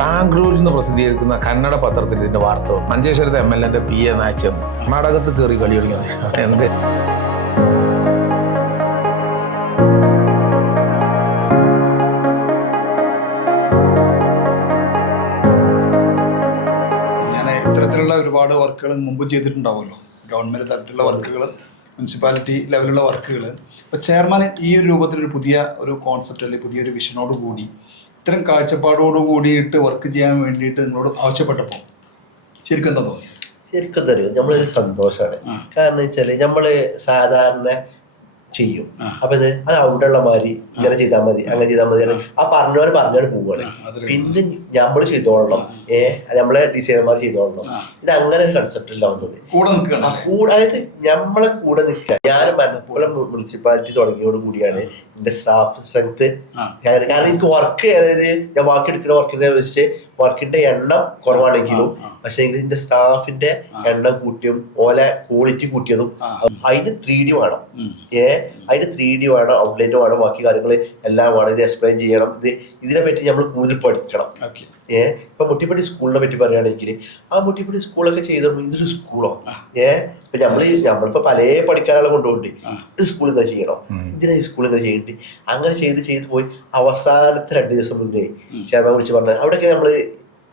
ബാംഗ്ലൂരിൽ നിന്ന് പ്രസിദ്ധീകരിക്കുന്ന കന്നഡ പത്രത്തിൽ ഇതിന്റെ വാർത്ത. മഞ്ചേശ്വരത്തെ എം എൽ എന്റെ പി എ നാച്ചെന്ന് നാടകത്ത് കയറി കളി തുടങ്ങിയത് എന്ത്? ഇത്തരത്തിലുള്ള ഒരുപാട് വർക്കുകൾ മുമ്പ് ചെയ്തിട്ടുണ്ടാവുമല്ലോ. ഗവൺമെന്റ് തരത്തിലുള്ള വർക്കുകൾ മുനിസിപ്പാലിറ്റി ലെവലുള്ള വർക്കുകൾ. അപ്പോൾ ചെയർമാൻ ഈ ഒരു രൂപത്തിൽ ഒരു പുതിയ ഒരു കോൺസെപ്റ്റ് അല്ലെങ്കിൽ പുതിയൊരു വിഷനോട് കൂടി ഇത്തരം കാഴ്ചപ്പാടോട് കൂടിയിട്ട് വർക്ക് ചെയ്യാൻ വേണ്ടിയിട്ട് നിങ്ങളോട് ആവശ്യപ്പെട്ടപ്പോൾ ശരിക്കും എന്താ തോന്നി ശരിക്കും തരും നമ്മളൊരു സന്തോഷമാണ് കാരണം വെച്ചാൽ നമ്മൾ സാധാരണ ചെയ്യും. അപ്പൊ ഇത് അത് അവിടെ ഉള്ള മാതിരി ഇങ്ങനെ ചെയ്താൽ മതി അങ്ങനെ ചെയ്താൽ മതി ആ പറഞ്ഞവർ പറഞ്ഞവര് പോവാണ് പിന്നെ നമ്മൾ ചെയ്തോളണം. ഏ നമ്മളെ ഡിസൈനർമാർ ചെയ്തോളണം. ഇത് അങ്ങനെ ഒരു കൺസെപ്റ്റില്ല വന്നത്. കൂടെ അതായത് നമ്മളെ കൂടെ നിൽക്കുക. ഞാൻ മലപ്പുറം മുനിസിപ്പാലിറ്റി തുടങ്ങിയോട് കൂടിയാണ് എന്റെ സ്റ്റാഫ് സ്ട്രെങ്ത്. കാരണം എനിക്ക് വർക്ക് ഞാൻ ബാക്കി എടുക്കുന്ന വർക്കിനെ വെച്ചിട്ട് വർക്കിന്റെ എണ്ണം കുറവാണെങ്കിലും പക്ഷെ ഇതിന്റെ സ്റ്റാഫിന്റെ എണ്ണം കൂട്ടിയും ഓലെ ക്വാളിറ്റി കൂട്ടിയതും അതിന് ത്രീ ഡി വേണം. ഏ? അതിന് ത്രീ ഡി വേണം ഔട്ട്ലൈറ്റ് വേണം ബാക്കി കാര്യങ്ങൾ എല്ലാം വേണം. ഇത് എക്സ്പ്ലെയിൻ ചെയ്യണം. ഇത് ഇതിനെ പറ്റി നമ്മൾ കൂടുതൽ പഠിക്കണം. ഓക്കെ ഏ? ഇപ്പൊ മുട്ടിപ്പടി സ്കൂളിനെ പറ്റി പറയുകയാണെങ്കിൽ ആ മുട്ടിപ്പടി സ്കൂളൊക്കെ ചെയ്തപ്പോൾ ഇതൊരു സ്കൂളോ ഏ? ഇപ്പൊ നമ്മൾ നമ്മളിപ്പോ പല പഠിക്കാനുള്ള കൊണ്ടുപോയി ഒരു സ്കൂളിൽ ഇങ്ങനെ ചെയ്യണോ? ഇതിനെ ഈ സ്കൂളിൽ ഇങ്ങനെ ചെയ്യേണ്ടി? അങ്ങനെ ചെയ്ത് ചെയ്ത് പോയി അവസാനത്തെ രണ്ട് ദിവസം മുന്നേ ചേർമാൻ വിളിച്ച് പറഞ്ഞ അവിടെയൊക്കെ നമ്മൾ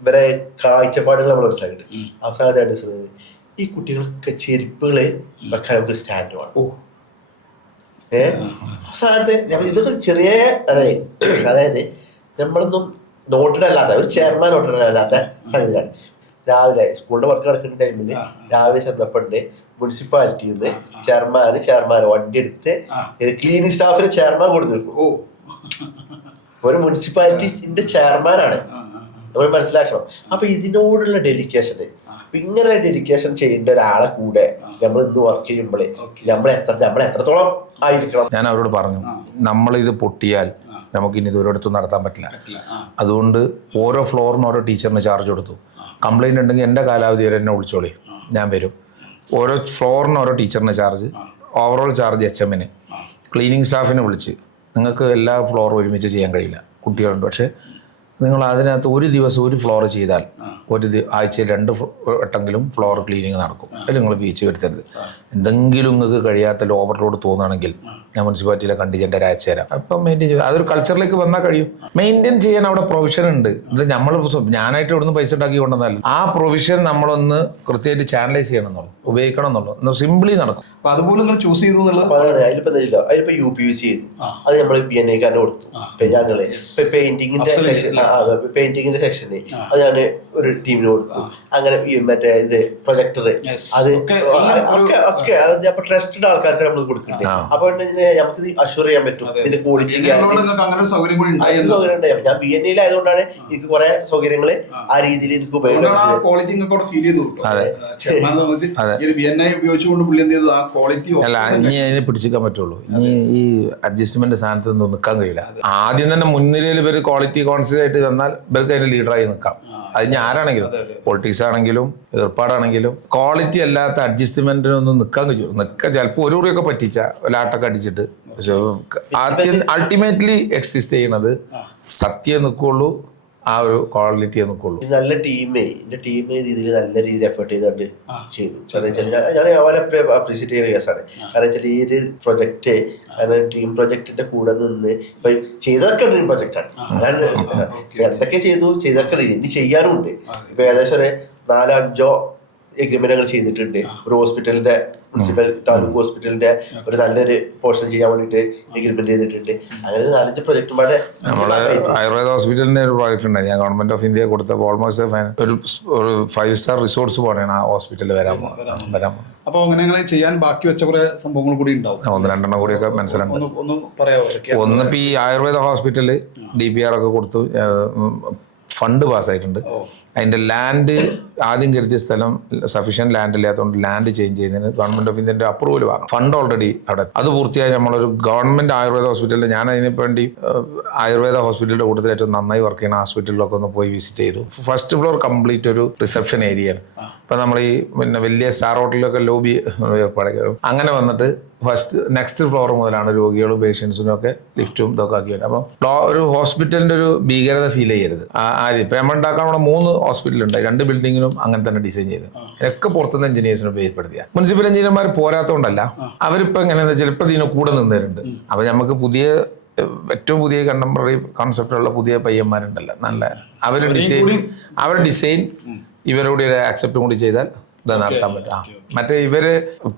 ഇവരെ കാഴ്ചപ്പാടുകൾ നമ്മൾ മനസ്സിലാക്കിയിട്ട് അവസാനത്തെ രണ്ട് ദിവസം മുന്നേ ഈ കുട്ടികൾക്ക് ചെരുപ്പുകൾ വെക്കാൻ നമുക്ക് ഓ. ഏ? അവസാനത്തെ ഇതൊക്കെ ചെറിയ അതായത് അതായത് നമ്മളൊന്നും നോട്ടഡ് അല്ലാത്ത ഒരു ചെയർമാൻ നോട്ടഡ് അല്ലാത്ത സംഗതിയാണ്. രാവിലെ സ്കൂളിന്റെ വർക്ക് നടക്കുന്ന ടൈമിൽ രാവിലെ ചെന്നപ്പോണ്ട് മുനിസിപ്പാലിറ്റിയിൽ നിന്ന് ചെയർമാന് ചെയർമാൻ വണ്ടി എടുത്ത് ക്ലീനിങ് സ്റ്റാഫിന് ചെയർമാൻ കൊടുത്തിരിക്കും. ഓ. ഒരു മുനിസിപ്പാലിറ്റിന്റെ ചെയർമാനാണ്. നമ്മൾ മനസ്സിലാക്കണം. അപ്പൊ ഇതിനോടുള്ള ഡെഡിക്കേഷൻ ഇങ്ങനെ ഡെഡിക്കേഷൻ ചെയ്യേണ്ട ഒരാളെ കൂടെ നമ്മൾ ഇന്ന് വർക്ക് ചെയ്യുമ്പോൾ നമ്മൾ എത്ര നമ്മൾ എത്രത്തോളം ആയിരിക്കണം. ഞാൻ അവരോട് പറഞ്ഞു നമ്മൾ ഇത് പൊട്ടിയാൽ നമുക്ക് ഇനി ദൂരടുത്ത് നടത്താൻ പറ്റില്ല. അതുകൊണ്ട് ഓരോ ഫ്ലോറിന് ഓരോ ടീച്ചറിന് ചാർജ് കൊടുത്തു. കംപ്ലൈന്റ് ഉണ്ടെങ്കിൽ എന്റെ കാലാവധി വരെ എന്നെ വിളിച്ചോളി. ഞാൻ വരും. ഓരോ ഫ്ലോറിന് ഓരോ ടീച്ചറിന് ചാർജ് ഓവറോൾ ചാർജ് എച്ച് എമ്മിന് ക്ലീനിങ് സ്റ്റാഫിനെ വിളിച്ച്. നിങ്ങൾക്ക് എല്ലാ ഫ്ലോറും ഒരുമിച്ച് ചെയ്യാൻ കഴിയില്ല. കുട്ടികളുണ്ട്. പക്ഷേ നിങ്ങൾ അതിനകത്ത് ഒരു ദിവസം ഒരു ഫ്ലോർ ചെയ്താൽ ഒരു ആഴ്ചയിൽ രണ്ട് വട്ടെങ്കിലും ഫ്ലോർ ക്ലീനിങ് നടക്കും. അതിൽ നിങ്ങൾ ബീച്ച് വരുത്തരുത് എന്തെങ്കിലും നിങ്ങൾക്ക് കഴിയാത്ത ഓവർലോഡ് തോന്നുകയാണെങ്കിൽ ഞാൻ മുനിസിപ്പാലിറ്റിയിലെ കണ്ടിജന്റെ അയച്ചു തരാം. അപ്പം മെയിന്റെയിൻ ചെയ്യും. അതൊരു കൾച്ചറിലേക്ക് വന്നാൽ കഴിയും. മെയിന്റെയിൻ ചെയ്യാൻ അവിടെ പ്രൊവിഷൻ ഉണ്ട്. ഇത് നമ്മൾ ഞാനായിട്ട് ഇവിടുന്ന് പൈസ ഉണ്ടാക്കി കൊണ്ടുവന്നാൽ ആ പ്രൊവിഷൻ നമ്മളൊന്ന് കൃത്യമായിട്ട് ചാനലൈസ് ചെയ്യണം എന്നുള്ളൂ ഉപയോഗിക്കണം എന്നുള്ളൂ എന്നാൽ സിംപ്ലി നടക്കും. അപ്പോൾ അതുപോലെ നിങ്ങൾ ചൂസ് ചെയ്തു എന്നുള്ളത്? അപ്പൊ അതാണ്. അതിലിപ്പോ എന്താ അതിലിപ്പോ യു പി വി സി ചെയ്തു അത് നമ്മൾ പി എൻ ഐക്കാരന് കൊടുത്തു പെയിന്റിങ്ങിന്റെ പെയിന്റിങ്ങിന്റെ പെയിന്റിങ്ങിന്റെ സെക്ഷന് അത് ഞാൻ ഒരു ടീമിന് കൊടുത്തു. അങ്ങനെ ഈ മറ്റേ ഇത് പ്രൊജക്ടർ അത് ഒക്കെ ഒക്കെ അത് അപ്പൊ ട്രസ്റ്റഡ് ആൾക്കാർക്ക് നമ്മൾ കൊടുക്കുന്നുണ്ട്. ആ. അപ്പൊ നമുക്ക് അഷ്യൂർ അഷുർ ചെയ്യാൻ പറ്റും. ഇതിന്റെ ക്വാളിറ്റി നിങ്ങൾക്ക് അങ്ങനെ ഒരു സൗകര്യം ഉണ്ടായി എന്ന്. ഞാൻ ബി എൻ ഐയിൽ ആയതുകൊണ്ടാണ് എനിക്ക് കുറെ സൗകര്യങ്ങൾ ആ രീതിയിൽ എനിക്ക് അതിനെ പിടിച്ചിക്കാൻ പറ്റുള്ളൂ. ഇനി ഈ അഡ്ജസ്റ്റ്മെന്റ് സ്ഥാനത്ത് നിൽക്കാൻ കഴിയില്ല. ആദ്യം തന്നെ മുൻനിരയിൽ ഇവർ ക്വാളിറ്റി കോൺഷ്യസ് ആയിട്ട് തന്നാൽ ഇവർക്ക് അതിന്റെ ലീഡറായി നിൽക്കാം. അത് ഞാനാണെങ്കിലും ആരാണെങ്കിലും പൊളിറ്റിക്സ് ആണെങ്കിലും ഏർപ്പാടാണെങ്കിലും ക്വാളിറ്റി അല്ലാത്ത അഡ്ജസ്റ്റ്മെന്റിനൊന്നും നിൽക്കാൻ കഴിയും. നിൽക്കാൻ ചിലപ്പോൾ ഒരു കുറിയൊക്കെ പറ്റിച്ച ലാട്ടൊക്കെ അടിച്ചിട്ട്. പക്ഷെ അൾട്ടിമേറ്റ്ലി എക്സിസ്റ്റ് ചെയ്യണത് സത്യം നിൽക്കുള്ളൂ ആ ഒരു ക്വാളിറ്റി നിൽക്കുള്ളൂ നല്ല ടീമേ എന്റെ ടീം രീതിയിൽ നല്ല രീതിയിൽ എഫേർട്ട് ചെയ്തുകൊണ്ട് ചെയ്തു. ഞാൻ അവരെ അപ്രീഷിയേറ്റ് ചെയ്യുന്ന കേസാണ്. കാരണം വെച്ചാൽ ഈ ഒരു പ്രൊജക്റ്റ് കാരണം ടീം പ്രൊജക്ടിന്റെ കൂടെ നിന്ന് ഇപ്പൊ ചെയ്തൊക്കെ ഡ്രീം പ്രൊജക്റ്റാണ് അതാണ് എന്തൊക്കെ ചെയ്തു? ചെയ്തൊക്കെ ഇനി ചെയ്യാനുണ്ട് ഇപ്പൊ ഏകദേശം ഒരു നാലോ അഞ്ചോ എഗ്രിമെന്റ് ഞങ്ങൾ ചെയ്തിട്ടുണ്ട് ഒരു ഹോസ്പിറ്റലിന്റെ മുനിസിപ്പൽ താലൂക്ക് ഹോസ്പിറ്റലിന്റെ ഒരു നല്ലൊരു പോർഷൻ ചെയ്യാൻ വേണ്ടിയിട്ട് എഗ്രിമെന്റ് ചെയ്തിട്ടുണ്ട്. അങ്ങനെ ഒരു നാലഞ്ച് പ്രൊജക്റ്റുമാരുടെ നമ്മളെ ആയുർവേദ ഹോസ്പിറ്റലിന്റെ ഒരു പ്രോജക്റ്റ് ഉണ്ട്. ഞാൻ ഗവൺമെന്റ് ഓഫ് ഇന്ത്യ കൊടുത്ത ഓൾമോസ്റ്റ് ഒരു ഒരു ഫൈവ് സ്റ്റാർ റിസോർട്സ് പോലെയാണ് ആ ഹോസ്പിറ്റലിൽ വരാൻ പോകുന്നത് വരാൻ പോകുന്നത് അപ്പൊ അങ്ങനെ ഞങ്ങൾ ചെയ്യാൻ ബാക്കി വെച്ച കുറെ സംഭവങ്ങൾ കൂടി ഉണ്ടാവും. ഒന്ന് രണ്ടെണ്ണം കൂടി ഒക്കെ ഒന്ന് ഒന്ന് പറയാമോ? ഒന്നിപ്പോൾ ഈ Ayurveda hospital D P R ഒക്കെ കൊടുത്തു. ഫണ്ട് പാസ്സായിട്ടുണ്ട്. അതിന്റെ ലാൻഡ് ആദ്യം കരുതിയ സ്ഥലം സഫീഷ്യന്റ് ലാൻഡ് ഇല്ലാത്തതുകൊണ്ട് ലാൻഡ് ചേഞ്ച് ചെയ്യുന്നതിന് ഗവൺമെന്റ് ഓഫ് ഇന്ത്യന്റെ അപ്രൂവൽ വാങ്ങും. ഫണ്ട് ഓൾറെഡി അവിടെ. അത് പൂർത്തിയായി നമ്മളൊരു ഗവൺമെന്റ് ആയുർവേദ ഹോസ്പിറ്റലിൽ ഞാൻ അതിന് വേണ്ടി ആയുർവേദ ഹോസ്പിറ്റലിന്റെ കൂട്ടത്തിൽ ഏറ്റവും നന്നായി വർക്ക് ചെയ്യുന്ന ഹോസ്പിറ്റലിലൊക്കെ ഒന്ന് പോയി വിസിറ്റ് ചെയ്തു. ഫസ്റ്റ് ഫ്ലോർ കംപ്ലീറ്റ് ഒരു റിസപ്ഷൻ ഏരിയയാണ്. ഇപ്പം നമ്മൾ ഈ പിന്നെ വലിയ സ്റ്റാർ ഹോട്ടലിലൊക്കെ ലോബി ഏർപ്പാടൊക്കെ അങ്ങനെ വന്നിട്ട് ഫസ്റ്റ് നെക്സ്റ്റ് ഫ്ലോർ മുതലാണ് രോഗികളും പേഷ്യൻസിനും ഒക്കെ ലിഫ്റ്റും ഇതൊക്കെ ആക്കി വരുന്നത്. അപ്പം ഫ്ലോ- ഒരു ഹോസ്പിറ്റലിന്റെ ഒരു ഭീകരത ഫീൽ ചെയ്യരുത്. ആര് ഇപ്പം നമ്മൾ ഉണ്ടാക്കാൻ അവിടെ മൂന്ന് ഹോസ്പിറ്റലുണ്ട് രണ്ട് ബിൽഡിങ്ങിനും അങ്ങനെ തന്നെ ഡിസൈൻ ചെയ്ത്. ഇതൊക്കെ പുറത്തുനിന്ന് എഞ്ചിനീയേഴ്സിനെ ഉപയോഗപ്പെടുത്തിയ. മുനിസിപ്പൽ എഞ്ചിനീയർമാർ പോരാത്തതുകൊണ്ടല്ല അവരിപ്പോൾ എങ്ങനെയാണെന്ന് വെച്ചാൽ ഇപ്പം ഇതിന് കൂടെ നിന്നിട്ടുണ്ട് അപ്പം നമുക്ക് പുതിയ ഏറ്റവും പുതിയ കണ്ടംപററി കോൺസെപ്റ്റുള്ള പുതിയ പയ്യന്മാരുണ്ടല്ലോ. നല്ല അവർ ഡിസൈൻ അവരുടെ ഡിസൈൻ ഇവരോട് ആക്സെപ്റ്റും കൂടി ചെയ്താൽ ഇത് നടത്താൻ പറ്റും. ആ. മറ്റേ ഇവർ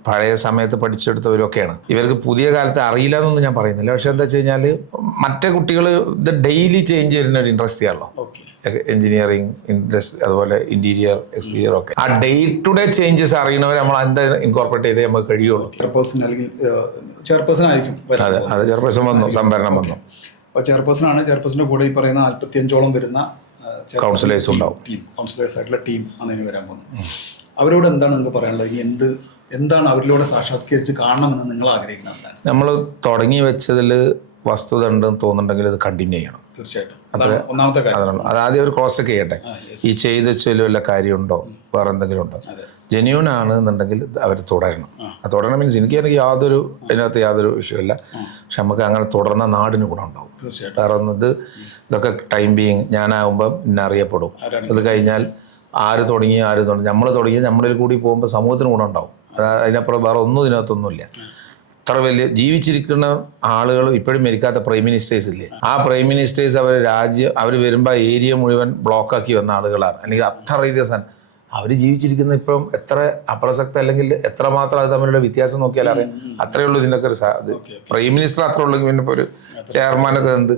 പഴയ സമയത്ത് പഠിച്ചെടുത്തവരൊക്കെയാണ്. ഇവർക്ക് പുതിയ കാലത്ത് അറിയില്ല എന്നൊന്നും ഞാൻ പറയുന്നില്ല. പക്ഷെ എന്താ വെച്ച് കഴിഞ്ഞാൽ മറ്റേ കുട്ടികൾ ഇത് ഡെയിലി ചേഞ്ച് ചെയ്യുന്ന ഒരു ഇൻട്രസ്റ്റ് ആണല്ലോ. ഓക്കെ. എഞ്ചിനീയറിംഗ് ഇൻഡസ്ട്രി അതുപോലെ ഇന്റീരിയർ എക്സ്റ്റീരിയർ ഒക്കെ. ആ ഡേ ടു ഡേ ചേഞ്ചസ് അറിയുന്നവർ നമ്മൾ എന്താ ഇൻകോർപ്പറേറ്റ് ചെയ്തേ നമുക്ക് കഴിയുള്ളൂ. ചെയർപേഴ്സൺ അല്ലെങ്കിൽ ചെയർപേഴ്സൺ ആയിരിക്കും അതെ അത് ചെറുപ്പം വന്നു സംഭരണം വന്നു. അപ്പോൾ ചെയർപേഴ്സൺ ആണ് ചെയർപേഴ്സന്റെ കൂടെ ഈ പറയുന്ന നാൽപ്പത്തിയഞ്ചോളം വരുന്ന കൗൺസിലേഴ്സ് ഉണ്ടാവും. ടീം കൗൺസിലേഴ്സ് ആയിട്ടുള്ള ടീം ആണ് ഇനി വരാൻ പോകുന്നത്. അവരോട് എന്താണ് നിങ്ങൾക്ക് പറയാനുള്ളത്? ഇനി എന്ത് എന്താണ് അവരിലൂടെ സാക്ഷാത്കരിച്ച് കാണണമെന്ന് നിങ്ങൾ ആഗ്രഹിക്കുന്നത് എന്താണ്? നമ്മൾ തുടങ്ങി വെച്ചതിൽ വസ്തുത ഉണ്ടെന്ന് തോന്നുന്നുണ്ടെങ്കിൽ ഇത് കണ്ടിന്യൂ ചെയ്യണം. തീർച്ചയായിട്ടും. ഒന്നാമത്തെ കാര്യം. അത് ആദ്യം ഒരു ക്രോസ് ഒക്കെ ചെയ്യട്ടെ. ഈ ചെയ്ത് വെച്ചതിൽ വല്ല കാര്യമുണ്ടോ? വേറെ എന്തെങ്കിലും ഉണ്ടോ? ജെന്യൂൻ ആണ് എന്നുണ്ടെങ്കിൽ അവർ തുടരണം. ആ. തുടരണം മീൻസ് എനിക്കാണെങ്കിൽ യാതൊരു അതിനകത്ത് യാതൊരു വിഷയമില്ല പക്ഷെ നമുക്ക് അങ്ങനെ തുടർന്ന നാടിന് ഗുണമുണ്ടാവും കാരണം ഇത് ഇതൊക്കെ ടൈം ബീങ് ഞാനാകുമ്പം ഇന്നെ അറിയപ്പെടും അത് കഴിഞ്ഞാൽ ആര് തുടങ്ങി ആര് തുടങ്ങി. നമ്മൾ തുടങ്ങി നമ്മളിൽ കൂടി പോകുമ്പോൾ സമൂഹത്തിന് ഗുണം ഉണ്ടാവും. അത് അതിനപ്പുറം വേറെ ഒന്നും ഇതിനകത്തൊന്നുമില്ല. അത്ര വലിയ ജീവിച്ചിരിക്കുന്ന ആളുകൾ ഇപ്പോഴും മരിക്കാത്ത പ്രൈം മിനിസ്റ്റേഴ്സ് ഇല്ലേ? ആ പ്രൈം മിനിസ്റ്റേഴ്സ് അവർ രാജ്യം അവർ വരുമ്പോൾ ഏരിയ മുഴുവൻ ബ്ലോക്കാക്കി വന്ന ആളുകളാണ്. അല്ലെങ്കിൽ അത്ര രീതിയ സാധനം അവർ ജീവിച്ചിരിക്കുന്ന ഇപ്പം എത്ര അപ്രസക്ത അല്ലെങ്കിൽ എത്രമാത്രം അത് തമ്മിലുള്ള വ്യത്യാസം നോക്കിയാൽ അറിയാം. അത്രയേ ഉള്ളൂ ഇതിന്റെ ഒക്കെ ഒരു ഇത്. പ്രൈം മിനിസ്റ്റർ അത്ര ഉള്ളെങ്കിൽ പിന്നെ ഒരു ചെയർമാൻ ഒക്കെ എന്ത്?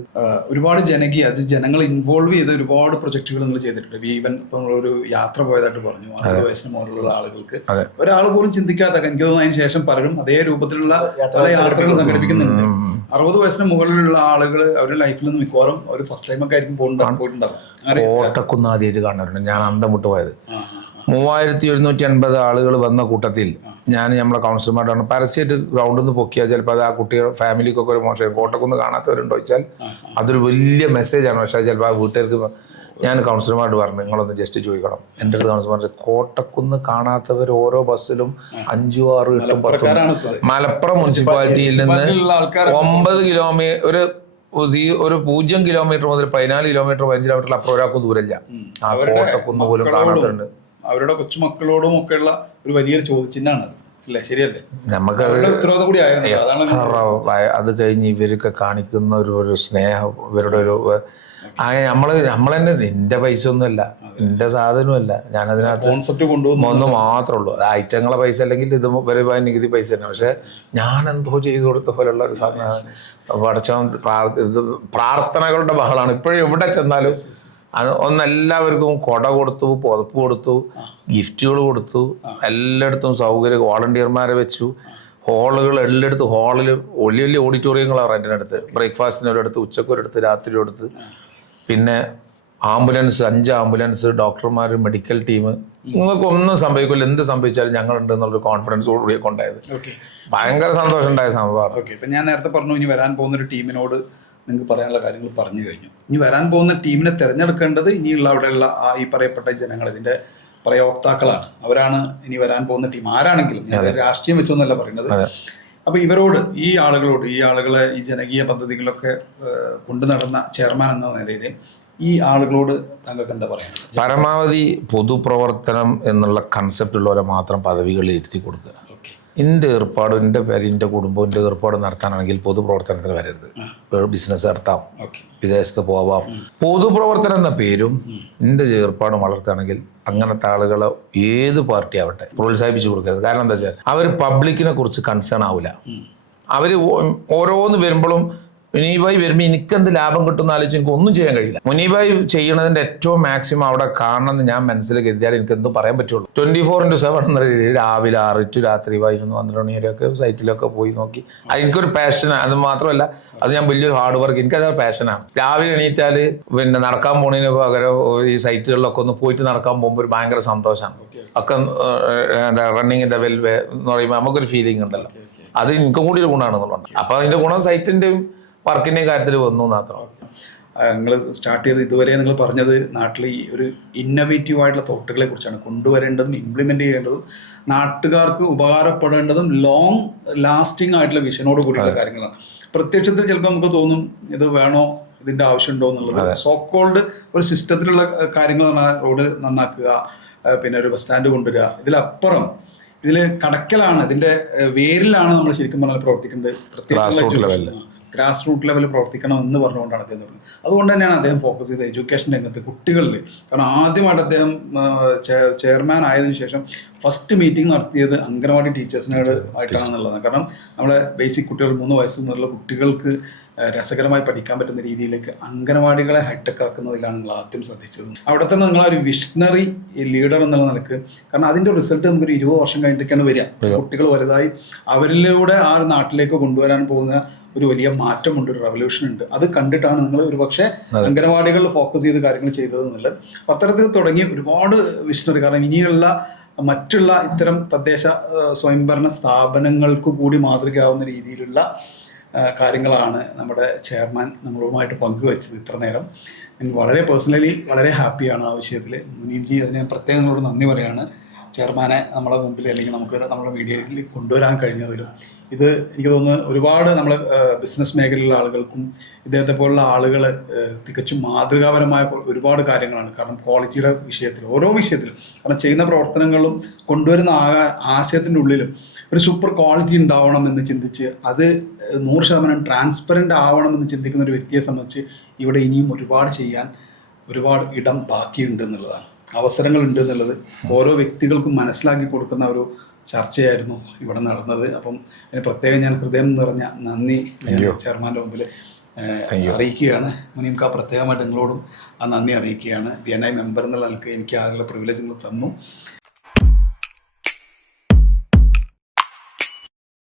ഒരുപാട് ജനകീയ അത് ജനങ്ങളെ ഇൻവോൾവ് ചെയ്ത ഒരുപാട് പ്രൊജക്ടുകൾ നിങ്ങൾ ചെയ്തിട്ടുണ്ട്. ഈവൻ ഇപ്പൊ നമ്മളൊരു യാത്ര പോയതായിട്ട് പറഞ്ഞു. അറുപത് വയസ്സിന് മുകളിലുള്ള ആളുകൾക്ക്. ഒരാൾ പോലും ചിന്തിക്കാത്ത എനിക്ക് തോന്നുന്നു അതിന് ശേഷം പലരും അതേ രൂപത്തിലുള്ള പല യാത്രകൾ സംഘടിപ്പിക്കുന്നുണ്ട്. അറുപത് വയസ്സിന് മുകളിലുള്ള ആളുകൾ അവരുടെ ലൈഫിൽ നിന്ന് മിക്കവാറും ഒരു ഫസ്റ്റ് ടൈം ഒക്കെ ആയിരിക്കും പോയിട്ടുണ്ടാവും പോയിട്ടുണ്ടാവും അങ്ങനെ കോട്ടക്കുന്ന് ആദ്യമായിട്ട് കാണാറുണ്ട്. ഞാൻ അന്തം വിട്ടു പോയത്. മൂവായിരത്തി എഴുന്നൂറ്റി അൻപത് ആളുകൾ വന്ന കൂട്ടത്തിൽ ഞാൻ നമ്മളെ കൗൺസിലർമാരുടെ പറഞ്ഞു പരസ്യമായിട്ട് ഗ്രൗണ്ടിൽ നിന്ന് പൊക്കിയാൽ ചിലപ്പോൾ അത് ആ കുട്ടികൾ ഫാമിലിക്കൊക്കെ ഒരു മോശം. കോട്ടക്കുന്ന് കാണാത്തവരുണ്ടോ വെച്ചാൽ അതൊരു വലിയ മെസ്സേജാണ് പക്ഷേ ചിലപ്പോൾ ആ വീട്ടുകാർക്ക് ഞാൻ കൗൺസിലർമാരോട് പറഞ്ഞു നിങ്ങളൊന്ന് ജസ്റ്റ് ചോദിക്കണം. എന്റെ അടുത്ത് കൗൺസിലർമാർ കോട്ടക്കുന്ന് കാണാത്തവർ ഓരോ ബസ്സിലും അഞ്ചു ആറും എട്ടും പത്തും മലപ്പുറം മുനിസിപ്പാലിറ്റിയിൽ നിന്ന് ഒമ്പത് കിലോമീറ്റർ ഒരു ഒരു പൂജ്യം കിലോമീറ്റർ മുതൽ പതിനാല് കിലോമീറ്റർ പതിനഞ്ച് കിലോമീറ്റർ അപ്പുറം ഒരാൾക്കും ദൂരമില്ല. ആ കോട്ടക്കുന്ന് പോലും കാണാത്തുണ്ട് അവരുടെ കൊച്ചുമക്കളോടും ഒക്കെയുള്ള ഒരു വലിയൊരു ചോദ്യചിഹ്നമാണ് അത്. അല്ലേ? ശരിയല്ലേ? നമുക്ക് അവരുടെ ഉത്തരവാദിത്തം കൂടി ആയിരുന്നു അത്. കഴിഞ്ഞ് ഇവരൊക്കെ കാണിക്കുന്ന ഒരു ഒരു സ്നേഹം ഇവരുടെ ഒരു ആ നമ്മൾ നമ്മൾ തന്നെ നിന്റെ പൈസ ഒന്നുമല്ല നിന്റെ സാധനമല്ല ഞാനതിനകത്ത് കോൺസെപ്റ്റ് കൊണ്ടുവന്നു. ഒന്ന് മാത്രമേ ഉള്ളൂ ഐറ്റങ്ങളെ പൈസ അല്ലെങ്കിൽ ഇത് വരുമ്പോൾ നികുതി പൈസ തന്നെ. പക്ഷെ ഞാൻ എന്തോ ചെയ്തു കൊടുത്ത പോലുള്ള ഒരു സാധനം. പഠിച്ച പ്രാർത്ഥനകളുടെ ബഹളാണ്. ഇപ്പോഴും എവിടെ ചെന്നാലും അത് ഒന്ന് എല്ലാവർക്കും കൊട കൊടുത്തു പുതപ്പ് കൊടുത്തു ഗിഫ്റ്റുകൾ കൊടുത്തു എല്ലായിടത്തും സൗകര്യം വോളണ്ടിയർമാരെ വെച്ചു. ഹോളുകൾ എല്ലായിടത്തും ഹാളിൽ വലിയ വലിയ ഓഡിറ്റോറിയങ്ങളാണ് റെന്റിനടുത്ത് ബ്രേക്ക്ഫാസ്റ്റിന് ഒരിടത്ത് ഉച്ചയ്ക്ക് ഒരിടത്ത് രാത്രി ഒരിടത്ത് പിന്നെ ആംബുലൻസ് അഞ്ച് ആംബുലൻസ് ഡോക്ടർമാർ മെഡിക്കൽ ടീം. നിങ്ങൾക്ക് ഒന്നും സംഭവിക്കില്ല. എന്ത് സംഭവിച്ചാലും ഞങ്ങളുണ്ട് എന്നുള്ളൊരു കോൺഫിഡൻസ് കൂടിയൊക്കെ ഉണ്ടായത്. ഓക്കെ. ഭയങ്കര സന്തോഷം ഉണ്ടായ സംഭവമാണ്. ഓക്കെ. ഇപ്പം ഞാൻ നേരത്തെ പറഞ്ഞു ഇനി വരാൻ പോകുന്ന ഒരു ടീമിനോട് നിങ്ങൾക്ക് പറയാനുള്ള കാര്യങ്ങൾ പറഞ്ഞു കഴിഞ്ഞു. ഇനി വരാൻ പോകുന്ന ടീമിനെ തിരഞ്ഞെടുക്കേണ്ടത് ഇനിയുള്ള അവിടെയുള്ള ആ ഈ പറയപ്പെട്ട ജനങ്ങൾ ഇതിന്റെ പ്രയോക്താക്കളാണ്. അവരാണ് ഇനി വരാൻ പോകുന്ന ടീം. ആരാണെങ്കിലും ഞാൻ രാഷ്ട്രീയം വെച്ചൊന്നല്ല പറയുന്നത്. അപ്പൊ ഇവരോട് ഈ ആളുകളോട് ഈ ആളുകളെ ഈ ജനകീയ പദ്ധതികളൊക്കെ കൊണ്ടു നടന്ന ചെയർമാൻ എന്ന നിലയിൽ ഈ ആളുകളോട് താങ്കൾക്ക് എന്താ പറയുക പരമാവധി പൊതുപ്രവർത്തനം എന്നുള്ള കൺസെപ്റ്റ് ഉള്ളവരെ മാത്രം പദവികളിൽ ഇരുത്തി കൊടുക്കുക. ഓക്കെ. എന്റെ ഏർപ്പാട് എന്റെ പേര് എന്റെ കുടുംബം എന്റെ ഏർപ്പാട് നടത്താനാണെങ്കിൽ പൊതുപ്രവർത്തനത്തിന് വരരുത്. ബിസിനസ് നടത്താം. വിദേശത്ത് പോവാം. പൊതുപ്രവർത്തനം എന്ന പേരും എന്റെ ഏർപ്പാടും വളർത്തുകയാണെങ്കിൽ അങ്ങനത്തെ ആളുകളെ ഏത് പാർട്ടി ആവട്ടെ പ്രോത്സാഹിപ്പിച്ചു കൊടുക്കരുത്. കാരണം എന്താ വെച്ചാൽ അവർ പബ്ലിക്കിനെ കുറിച്ച് കൺസേൺ ആവില്ല അവർ ഓരോന്ന് വരുമ്പോഴും മുനീബായി വരുമ്പോൾ എനിക്കെന്ത് ലാഭം കിട്ടുന്ന ആലോചിച്ച് എനിക്ക് ഒന്നും ചെയ്യാൻ കഴിയില്ല. മുനീബായി ചെയ്യണതിന്റെ ഏറ്റവും മാക്സിമം അവിടെ കാണണമെന്ന് ഞാൻ മനസ്സിൽ കരുതിയാൽ എനിക്ക് എന്തും പറയാൻ പറ്റുള്ളൂ. ട്വന്റി ഫോർ ഇന്റു സെവൻ എന്ന രീതിയിൽ രാവിലെ ആറ് ടു രാത്രി പതിനൊന്ന് പന്ത്രണ്ട് മണി സൈറ്റിലൊക്കെ പോയി നോക്കി. അത് എനിക്കൊരു പാഷൻ അത് മാത്രമല്ല അത് ഞാൻ വലിയൊരു ഹാർഡ് വർക്ക് എനിക്കത് പാഷനാണ് രാവിലെ എണീറ്റാൽ പിന്നെ നടക്കാൻ പോണതിന് പകരം ഈ സൈറ്റുകളിലൊക്കെ ഒന്ന് പോയിട്ട് നടക്കാൻ പോകുമ്പോൾ ഒരു ഭയങ്കര സന്തോഷമാണ് ഒക്കെ എന്താ റണ്ണിങ്ങിന്റെ വെൽവേ എന്ന് പറയുമ്പോൾ നമുക്കൊരു ഫീലിംഗ് ഉണ്ടല്ലോ. അത് ഇൻകം കൂടി ഒരു ഗുണമാണെന്നുള്ളത് അപ്പോൾ അതിന്റെ ഗുണം സൈറ്റിന്റെയും വർക്കിന്റെയും കാര്യത്തിൽ വന്നു മാത്രം നിങ്ങൾ സ്റ്റാർട്ട് ചെയ്ത് ഇതുവരെ നിങ്ങൾ പറഞ്ഞത് നാട്ടിൽ ഈ ഒരു ഇന്നവേറ്റീവ് ആയിട്ടുള്ള തോട്ടുകളെ കുറിച്ചാണ്. കൊണ്ടുവരേണ്ടതും ഇംപ്ലിമെന്റ് ചെയ്യേണ്ടതും നാട്ടുകാർക്ക് ഉപകാരപ്പെടേണ്ടതും ലോങ് ലാസ്റ്റിംഗ് ആയിട്ടുള്ള വിഷനോട് കൂടിയുള്ള കാര്യങ്ങളാണ്. പ്രത്യക്ഷത്തിൽ ചിലപ്പോൾ നമുക്ക് തോന്നും ഇത് വേണോ ഇതിന്റെ ആവശ്യമുണ്ടോ എന്നുള്ളത്. സോ കോൾഡ് ഒരു സിസ്റ്റത്തിലുള്ള കാര്യങ്ങൾ പറഞ്ഞാൽ റോഡ് നന്നാക്കുക പിന്നെ ഒരു ബസ് സ്റ്റാൻഡ് കൊണ്ടുവരിക. ഇതിലപ്പുറം ഇതിൽ കടക്കലാണ് ഇതിന്റെ ആ, വേരിലാണ് നമ്മൾ ശരിക്കും പറഞ്ഞാൽ പ്രവർത്തിക്കേണ്ടത്. level. ഗ്രാസ് റൂട്ട് ലെവലിൽ പ്രവർത്തിക്കണം എന്ന് പറഞ്ഞുകൊണ്ടാണ് അദ്ദേഹം തുടങ്ങുന്നത് അതുകൊണ്ട് തന്നെയാണ് അദ്ദേഹം ഫോക്കസ് ചെയ്തത് എഡ്യൂക്കേഷൻ രംഗത്ത് കുട്ടികളിൽ കാരണം ആദ്യമായിട്ട് അദ്ദേഹം ചെയർമാൻ ആയതിനു ശേഷം ഫസ്റ്റ് മീറ്റിംഗ് നടത്തിയത് അംഗനവാടി ടീച്ചേഴ്സിനോട് ആയിട്ടാണെന്നുള്ളതാണ്. കാരണം നമ്മളെ ബേസിക് കുട്ടികൾ മൂന്ന് വയസ്സ് മുതലുള്ള കുട്ടികൾക്ക് രസകരമായി പഠിക്കാൻ പറ്റുന്ന രീതിയിലേക്ക് അംഗനവാടികളെ ഹൈടെക് ആക്കുന്നതിലാണ് നിങ്ങൾ ആദ്യം ശ്രദ്ധിച്ചത്. അവിടെ തന്നെ നിങ്ങൾ ഒരു വിഷണറി ലീഡർ എന്നുള്ള നിലയ്ക്ക് കാരണം അതിന്റെ റിസൾട്ട് നമുക്കൊരു ഇരുപത് വർഷം കഴിഞ്ഞിട്ടൊക്കെയാണ് വരിക. കുട്ടികൾ വലുതായി അവരിലൂടെ ആ നാട്ടിലേക്ക് കൊണ്ടുവരാൻ പോകുന്ന ഒരു വലിയ മാറ്റമുണ്ട് ഒരു റവല്യൂഷൻ ഉണ്ട്. അത് കണ്ടിട്ടാണ് നിങ്ങൾ ഒരുപക്ഷെ അംഗനവാടികളിൽ ഫോക്കസ് ചെയ്ത് കാര്യങ്ങൾ ചെയ്തത് എന്നുള്ളത്. അത്തരത്തിൽ തുടങ്ങി ഒരുപാട് വിഷണറി കാരണം ഇനിയുള്ള മറ്റുള്ള ഇത്തരം തദ്ദേശ സ്വയംഭരണ സ്ഥാപനങ്ങൾക്ക് കൂടി മാതൃകയാവുന്ന രീതിയിലുള്ള കാര്യങ്ങളാണ് നമ്മുടെ ചെയർമാൻ നമ്മളുമായിട്ട് പങ്കുവച്ചത് ഇത്ര നേരം. എനിക്ക് വളരെ പേഴ്സണലി വളരെ ഹാപ്പിയാണ് ആ വിഷയത്തിൽ മുനീംജി അതിന് പ്രത്യേകം നിങ്ങളോട് നന്ദി പറയാണ്. ചെയർമാനെ നമ്മളെ മുമ്പിൽ അല്ലെങ്കിൽ നമുക്ക് നമ്മുടെ മീഡിയയിൽ കൊണ്ടുവരാൻ കഴിഞ്ഞതിലും. ഇത് എനിക്ക് തോന്നുന്നു ഒരുപാട് നമ്മളെ ബിസിനസ് മേഖലയിലുള്ള ആളുകൾക്കും ഇദ്ദേഹത്തെ പോലുള്ള ആളുകൾ തികച്ചും മാതൃകാപരമായ ഒരുപാട് കാര്യങ്ങളാണ്. കാരണം ക്വാളിറ്റിയുടെ വിഷയത്തിൽ ഓരോ വിഷയത്തിലും. കാരണം ചെയ്യുന്ന പ്രവർത്തനങ്ങളും കൊണ്ടുവരുന്ന ആശയത്തിന്റെ ഉള്ളിലും ഒരു സൂപ്പർ ക്വാളിറ്റി ഉണ്ടാവണം എന്ന് ചിന്തിച്ച് അത് നൂറ് ശതമാനം ട്രാൻസ്പെറന്റ് ആവണം എന്ന് ചിന്തിക്കുന്ന ഒരു വ്യക്തിയെ സംബന്ധിച്ച് ഇവിടെ ഇനിയും ഒരുപാട് ചെയ്യാൻ ഒരുപാട് ഇടം ബാക്കിയുണ്ട് എന്നുള്ളതാണ്. അവസരങ്ങൾ ഉണ്ട് എന്നുള്ളത് ഓരോ വ്യക്തികൾക്കും മനസ്സിലാക്കി കൊടുക്കുന്ന ഒരു ചർച്ചയായിരുന്നു ഇവിടെ നടന്നത്. അപ്പം അതിന് പ്രത്യേകം ഞാൻ ഹൃദയം നിറഞ്ഞ നന്ദി ചെയർമാന്റെ മുമ്പിൽ അറിയിക്കുകയാണ്. ആ പ്രത്യേകമായിട്ട് നിങ്ങളോടും ആ നന്ദി അറിയിക്കുകയാണ്. പി എൻ ഐ മെമ്പർ എന്നുള്ള നിലയ്ക്ക് എനിക്ക് അതിനുള്ള പ്രിവിലേജ് നിങ്ങൾ തന്നു.